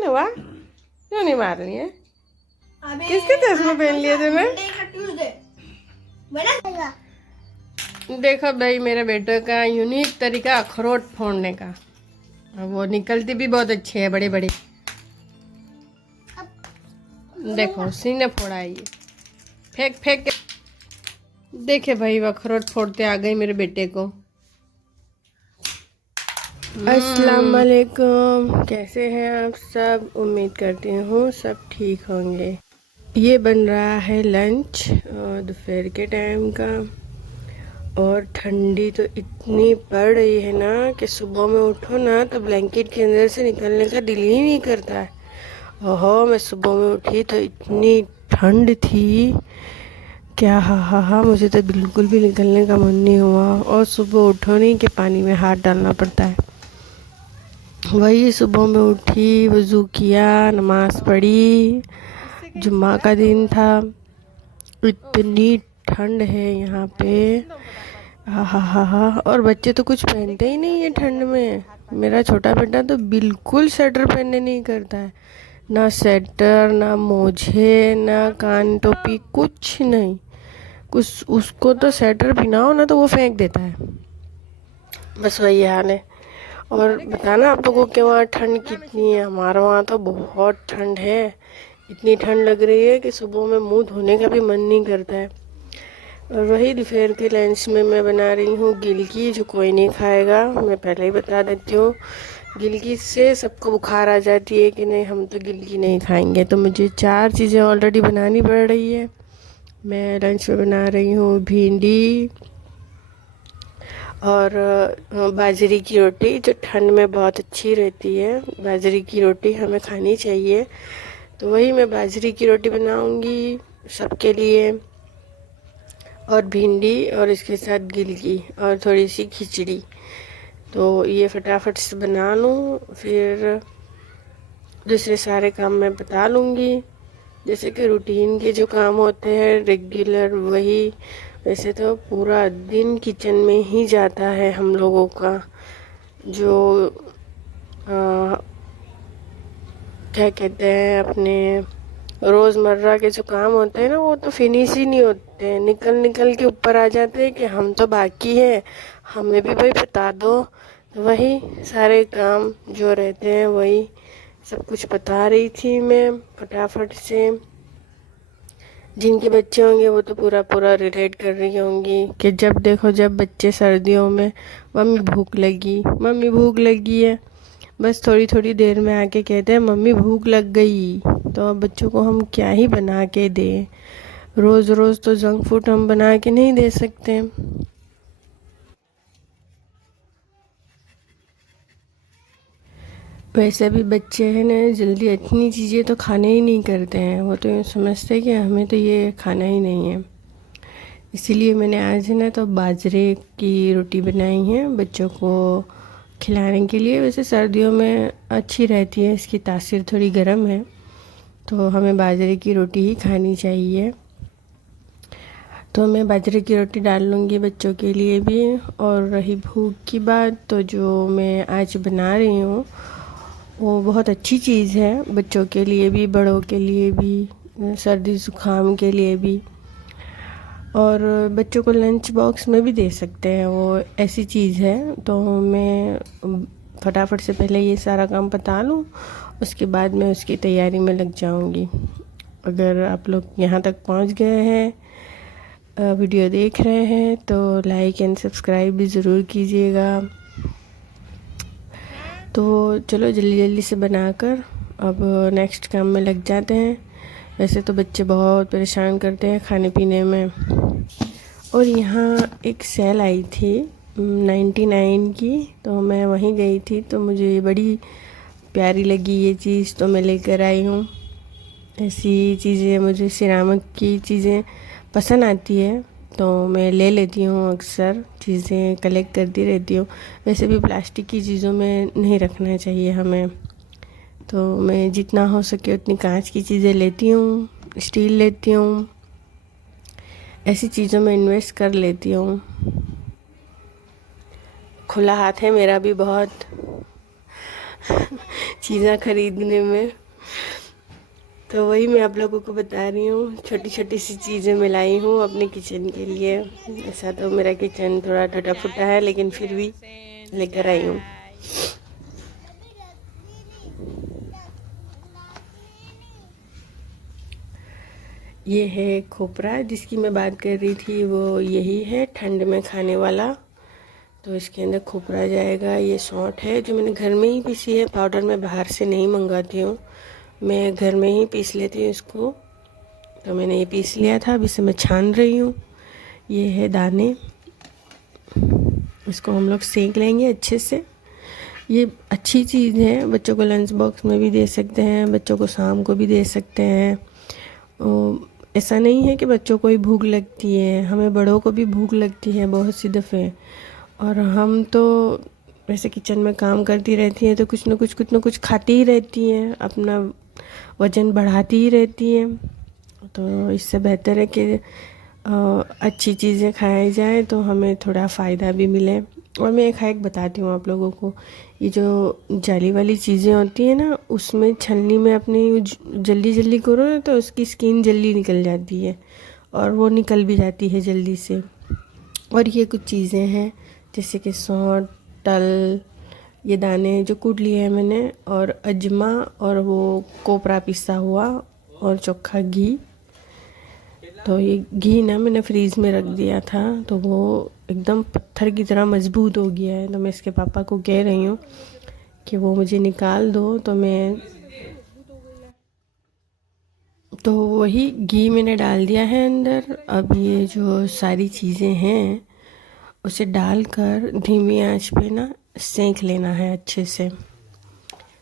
नहीं हुआ? क्यों नहीं मार रही है? किसके चश्मे पहन लिए तूने? देखो भाई, मेरे बेटे का यूनिक तरीका अखरोट फोड़ने का। वो निकलती भी बहुत अच्छे है, बड़े बड़े। देखो उसी ने फोड़ा है ये। फेंक फेंक के देखे भाई, वो अखरोट फोड़ते आ गई मेरे बेटे को। अस्सलाम वालेकुम, कैसे हैं आप सब? उम्मीद करती हूँ सब ठीक होंगे। ये बन रहा है लंच दोपहर के टाइम का। और ठंडी तो इतनी पड़ रही है ना कि सुबह में उठो ना तो ब्लैंकेट के अंदर से निकलने का दिल ही नहीं करता है। ओहो, मैं सुबह में उठी तो इतनी ठंड थी, क्या हा, मुझे तो बिल्कुल भी निकलने का मन नहीं हुआ। और सुबह उठो नहीं कि पानी में हाथ डालना पड़ता है। वही सुबह में उठी, वज़ू किया, नमाज़ पढ़ी, जुम्मा का दिन था। इतनी ठंड है यहाँ पे, हा। और बच्चे तो कुछ पहनते ही नहीं है ठंड में। मेरा छोटा बेटा तो बिल्कुल स्वेटर पहनने नहीं करता है, ना स्वेटर, ना मोजे, ना कान टोपी, कुछ नहीं। कुछ उसको तो स्वेटर पहनाओ ना तो वो फेंक देता है। बस वही हाल है। और बताना आप लोगों के वहाँ ठंड कितनी है? हमारे वहाँ तो बहुत ठंड है। इतनी ठंड लग रही है कि सुबह में मुंह धोने का भी मन नहीं करता है। और वही दोपहर के लंच में मैं बना रही हूँ गिलकी, जो कोई नहीं खाएगा। मैं पहले ही बता देती हूँ, गिलकी से सबको बुखार आ जाती है कि नहीं, हम तो गिलकी नहीं खाएंगे। तो मुझे 4 चीज़ें ऑलरेडी बनानी पड़ रही है। मैं लंच में बना रही हूँ भिंडी और बाजरे की रोटी, जो ठंड में बहुत अच्छी रहती है। बाजरे की रोटी हमें खानी चाहिए, तो वही मैं बाजरे की रोटी बनाऊंगी सबके लिए। और भिंडी और इसके साथ गिलकी और थोड़ी सी खिचड़ी। तो ये फटाफट से बना लूँ, फिर दूसरे सारे काम मैं बता लूँगी। जैसे कि रूटीन के जो काम होते हैं रेगुलर, वही। वैसे तो पूरा दिन किचन में ही जाता है हम लोगों का। जो क्या कहते हैं, अपने रोज़मर्रा के जो काम होते हैं ना, वो तो फिनिश ही नहीं होते हैं। निकल के ऊपर आ जाते हैं कि हम तो बाकी हैं, हमें भी भाई बता दो। तो वही सारे काम जो रहते हैं वही सब कुछ बता रही थी मैं फटाफट से। जिनके बच्चे होंगे वो तो पूरा रिलेट कर रही होंगी कि जब देखो जब बच्चे सर्दियों में, मम्मी भूख लगी, मम्मी भूख लगी है, बस थोड़ी थोड़ी देर में आके कहते हैं मम्मी भूख लग गई। तो अब बच्चों को हम क्या ही बना के दें? रोज़ रोज़ तो जंक फूड हम बना के नहीं दे सकते। वैसे भी बच्चे हैं ना, जल्दी इतनी चीज़ें तो खाने ही नहीं करते हैं। वो तो यूँ समझते हैं कि हमें तो ये खाना ही नहीं है। इसीलिए मैंने आज ना तो बाजरे की रोटी बनाई है बच्चों को खिलाने के लिए। वैसे सर्दियों में अच्छी रहती है, इसकी तासीर थोड़ी गर्म है, तो हमें बाजरे की रोटी ही खानी चाहिए। तो मैं बाजरे की रोटी डाल लूँगी बच्चों के लिए भी। और रही भूख की बात, तो जो मैं आज बना रही हूँ वो बहुत अच्छी चीज़ है, बच्चों के लिए भी, बड़ों के लिए भी, सर्दी ज़ुकाम के लिए भी। और बच्चों को लंच बॉक्स में भी दे सकते हैं, वो ऐसी चीज़ है। तो मैं फटाफट से पहले ये सारा काम बता लूँ, उसके बाद मैं उसकी तैयारी में लग जाऊँगी। अगर आप लोग यहाँ तक पहुँच गए हैं, वीडियो देख रहे हैं, तो लाइक एंड सब्सक्राइब भी ज़रूर कीजिएगा। तो चलो जल्दी जल्दी से बनाकर अब नेक्स्ट काम में लग जाते हैं। वैसे तो बच्चे बहुत परेशान करते हैं खाने पीने में। और यहाँ एक सेल आई थी 99 की, तो मैं वहीं गई थी, तो मुझे बड़ी प्यारी लगी ये चीज़, तो मैं लेकर आई हूँ। ऐसी चीज़ें, मुझे सिरामिक की चीज़ें पसंद आती है, तो मैं ले लेती हूँ, अक्सर चीज़ें कलेक्ट करती रहती हूँ। वैसे भी प्लास्टिक की चीज़ों में नहीं रखना चाहिए हमें, तो मैं जितना हो सके उतनी कांच की चीज़ें लेती हूँ, स्टील लेती हूँ, ऐसी चीज़ों में इन्वेस्ट कर लेती हूँ। खुला हाथ है मेरा भी बहुत, चीज़ें खरीदने में। तो वही मैं आप लोगों को बता रही हूँ, छोटी छोटी सी चीज़ें मैं लाई हूँ अपने किचन के लिए। ऐसा तो मेरा किचन थोड़ा टूटा फूटा है, लेकिन फिर भी लेकर आई हूँ। ये है खोपरा जिसकी मैं बात कर रही थी, वो यही है ठंड में खाने वाला। तो इसके अंदर खोपरा जाएगा। ये सौंठ है जो मैंने घर में ही पीसी है, पाउडर मैं बाहर से नहीं मंगाती हूँ, मैं घर में ही पीस लेती हूँ इसको। तो मैंने ये पीस लिया था, अब इसे मैं छान रही हूँ। ये है दाने, इसको हम लोग सेंक लेंगे अच्छे से। ये अच्छी चीज़ है, बच्चों को लंच बॉक्स में भी दे सकते हैं, बच्चों को शाम को भी दे सकते हैं। ऐसा नहीं है कि बच्चों को ही भूख लगती है, हमें बड़ों को भी भूख लगती है बहुत सी दफ़े। और हम तो वैसे किचन में काम करती रहती हैं तो कुछ ना कुछ खाती ही रहती हैं, अपना वज़न बढ़ाती ही रहती हैं। तो इससे बेहतर है कि अच्छी चीज़ें खाई जाए तो हमें थोड़ा फ़ायदा भी मिले। और मैं एक हैक बताती हूँ आप लोगों को, ये जो जाली वाली चीज़ें होती हैं ना, उसमें छलनी में अपनी जल्दी जल्दी करो ना तो उसकी स्किन जल्दी निकल जाती है, और वो निकल भी जाती है जल्दी से। और ये कुछ चीज़ें हैं जैसे कि सौंठ, तल, ये दाने जो कूट लिए हैं मैंने, और अजमा, और वो कोपरा पिसा हुआ, और चोखा घी। तो ये घी ना मैंने फ्रीज़ में रख दिया था, तो वो एकदम पत्थर की तरह मज़बूत हो गया है। तो मैं इसके पापा को कह रही हूँ कि वो मुझे निकाल दो। तो वही घी मैंने डाल दिया है अंदर। अब ये जो सारी चीज़ें हैं उसे डालकर धीमी आंच पे ना सेंक लेना है अच्छे से।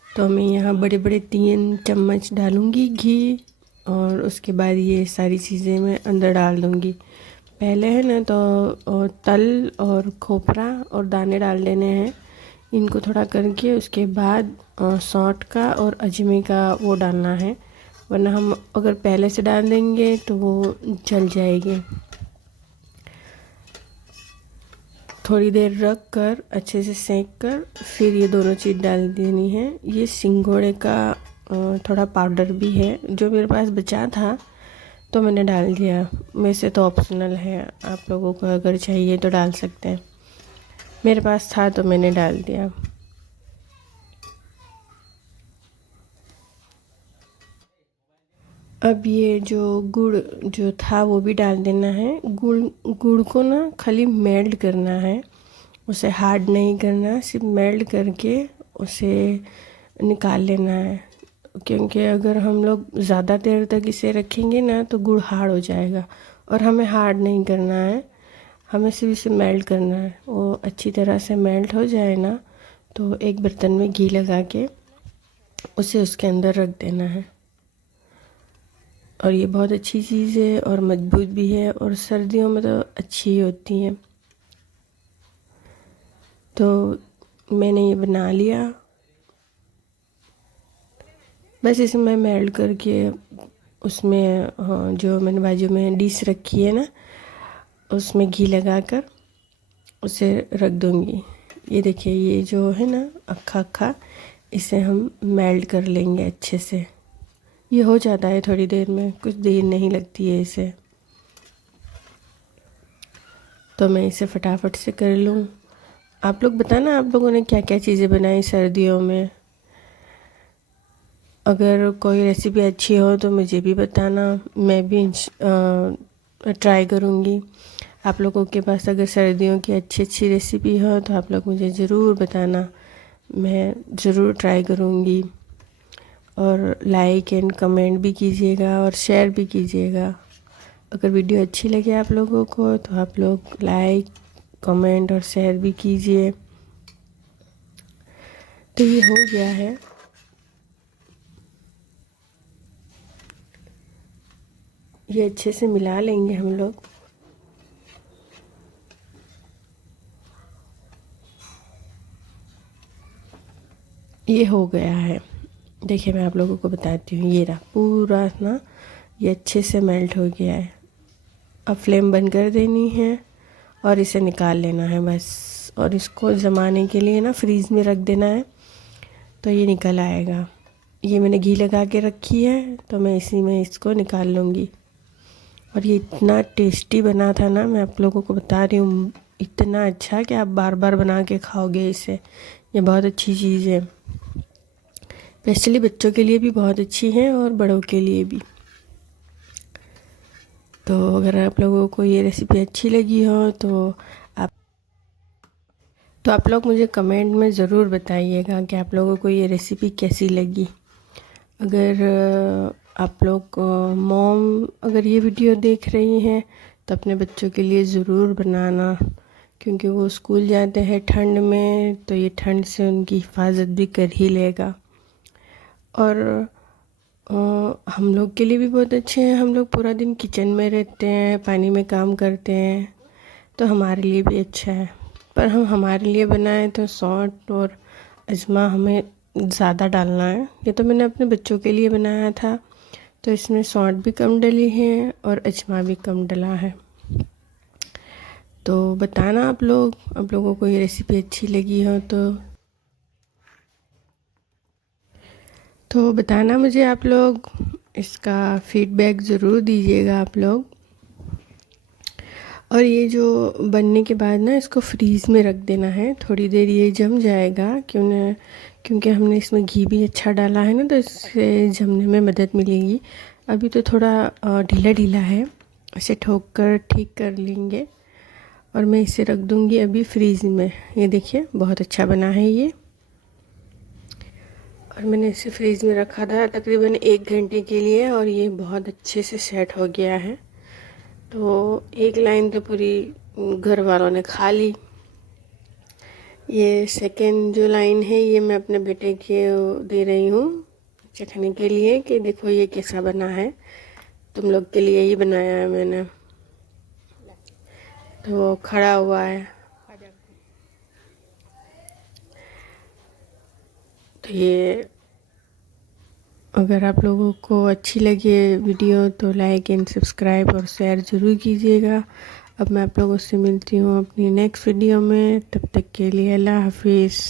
तो मैं यहाँ बड़े बड़े 3 चम्मच डालूँगी घी, और उसके बाद ये सारी चीज़ें मैं अंदर डाल दूँगी। पहले है ना तो तल और खोपरा और दाने डाल देने हैं, इनको थोड़ा करके उसके बाद सौंठ का और अजमे का वो डालना है, वरना हम अगर पहले से डाल देंगे तो वो जल जाएगी। थोड़ी देर रख कर अच्छे से सेंक कर फिर ये दोनों चीज़ डाल देनी है। ये सिंघोड़े का थोड़ा पाउडर भी है जो मेरे पास बचा था, तो मैंने डाल दिया। वैसे तो ऑप्शनल है, आप लोगों को अगर चाहिए तो डाल सकते हैं, मेरे पास था तो मैंने डाल दिया। अब ये जो गुड़ जो था वो भी डाल देना है। गुड़ को ना खाली मेल्ट करना है, उसे हार्ड नहीं करना, सिर्फ मेल्ट करके उसे निकाल लेना है। क्योंकि अगर हम लोग ज़्यादा देर तक इसे रखेंगे ना तो गुड़ हार्ड हो जाएगा, और हमें हार्ड नहीं करना है, हमें सिर्फ इसे मेल्ट करना है। वो अच्छी तरह से मेल्ट हो जाए ना तो एक बर्तन में घी लगा के उसे उसके अंदर रख देना है। और ये बहुत अच्छी चीज़ है और मजबूत भी है, और सर्दियों में तो अच्छी होती है। तो मैंने ये बना लिया, बस इसे मैं मेल्ट करके उसमें जो मैंने बाजू में डिश रखी है ना उसमें घी लगाकर उसे रख दूँगी। ये देखिए, ये जो है ना अक्खा अक्खा, इसे हम मेल्ट कर लेंगे अच्छे से। ये हो जाता है थोड़ी देर में, कुछ देर नहीं लगती है इसे। तो मैं इसे फटाफट से कर लूँ। आप लोग बताना आप लोगों ने क्या क्या चीज़ें बनाई सर्दियों में। अगर कोई रेसिपी अच्छी हो तो मुझे भी बताना, मैं भी ट्राई करूँगी। आप लोगों के पास अगर सर्दियों की अच्छी अच्छी रेसिपी हो तो आप लोग मुझे ज़रूर बताना, मैं ज़रूर ट्राई करूँगी। और लाइक एंड कमेंट भी कीजिएगा और शेयर भी कीजिएगा। अगर वीडियो अच्छी लगे आप लोगों को तो आप लोग लाइक, कमेंट और शेयर भी कीजिए। तो ये हो गया है। ये अच्छे से मिला लेंगे हम लोग। ये हो गया है, देखिए मैं आप लोगों को बताती हूँ। ये रहा पूरा ना, ये अच्छे से मेल्ट हो गया है। अब फ्लेम बंद कर देनी है और इसे निकाल लेना है बस। और इसको जमाने के लिए ना फ्रीज़ में रख देना है, तो ये निकल आएगा। ये मैंने घी लगा के रखी है, तो मैं इसी में इसको निकाल लूँगी। और ये इतना टेस्टी बना था ना, मैं आप लोगों को बता रही हूँ, इतना अच्छा कि आप बार बार बना के खाओगे इसे। ये बहुत अच्छी चीज़ है, स्पेशली बच्चों के लिए भी बहुत अच्छी है और बड़ों के लिए भी। तो अगर आप लोगों को ये रेसिपी अच्छी लगी हो तो आप लोग मुझे कमेंट में ज़रूर बताइएगा कि आप लोगों को ये रेसिपी कैसी लगी। अगर आप लोग मॉम अगर ये वीडियो देख रही हैं तो अपने बच्चों के लिए ज़रूर बनाना, क्योंकि वो स्कूल जाते हैं ठंड में, तो ये ठंड से उनकी हिफाजत भी कर ही लेगा। और हम लोग के लिए भी बहुत अच्छे हैं। हम लोग पूरा दिन किचन में रहते हैं, पानी में काम करते हैं, तो हमारे लिए भी अच्छा है। पर हम हमारे लिए बनाएं तो सौंठ और अजमा हमें ज़्यादा डालना है। ये तो मैंने अपने बच्चों के लिए बनाया था, तो इसमें सौंठ भी कम डली है और अजमा भी कम डला है। तो बताना आप लोगों को ये रेसिपी अच्छी लगी हो तो बताना मुझे आप लोग। इसका फीडबैक ज़रूर दीजिएगा आप लोग। और ये जो बनने के बाद ना इसको फ्रीज़ में रख देना है थोड़ी देर, ये जम जाएगा क्योंकि हमने इसमें घी भी अच्छा डाला है ना, तो इससे जमने में मदद मिलेगी। अभी तो थोड़ा ढीला ढीला है, इसे ठोक कर ठीक कर लेंगे। और मैं इसे रख दूँगी अभी फ्रीज़ में। ये देखिए बहुत अच्छा बना है ये। और मैंने इसे फ्रीज़ में रखा था तकरीबन 1 घंटे के लिए, और ये बहुत अच्छे से सेट हो गया है। तो एक लाइन तो पूरी घर वालों ने खा ली। ये सेकेंड जो लाइन है ये मैं अपने बेटे के दे रही हूँ चखने के लिए कि देखो ये कैसा बना है, तुम लोग के लिए ही बनाया है मैंने। तो वो खड़ा हुआ है। तो ये अगर आप लोगों को अच्छी लगे वीडियो तो लाइक एंड सब्सक्राइब और शेयर ज़रूर कीजिएगा। अब मैं आप लोगों से मिलती हूँ अपनी नेक्स्ट वीडियो में, तब तक के लिए अल्लाह हाफिज़।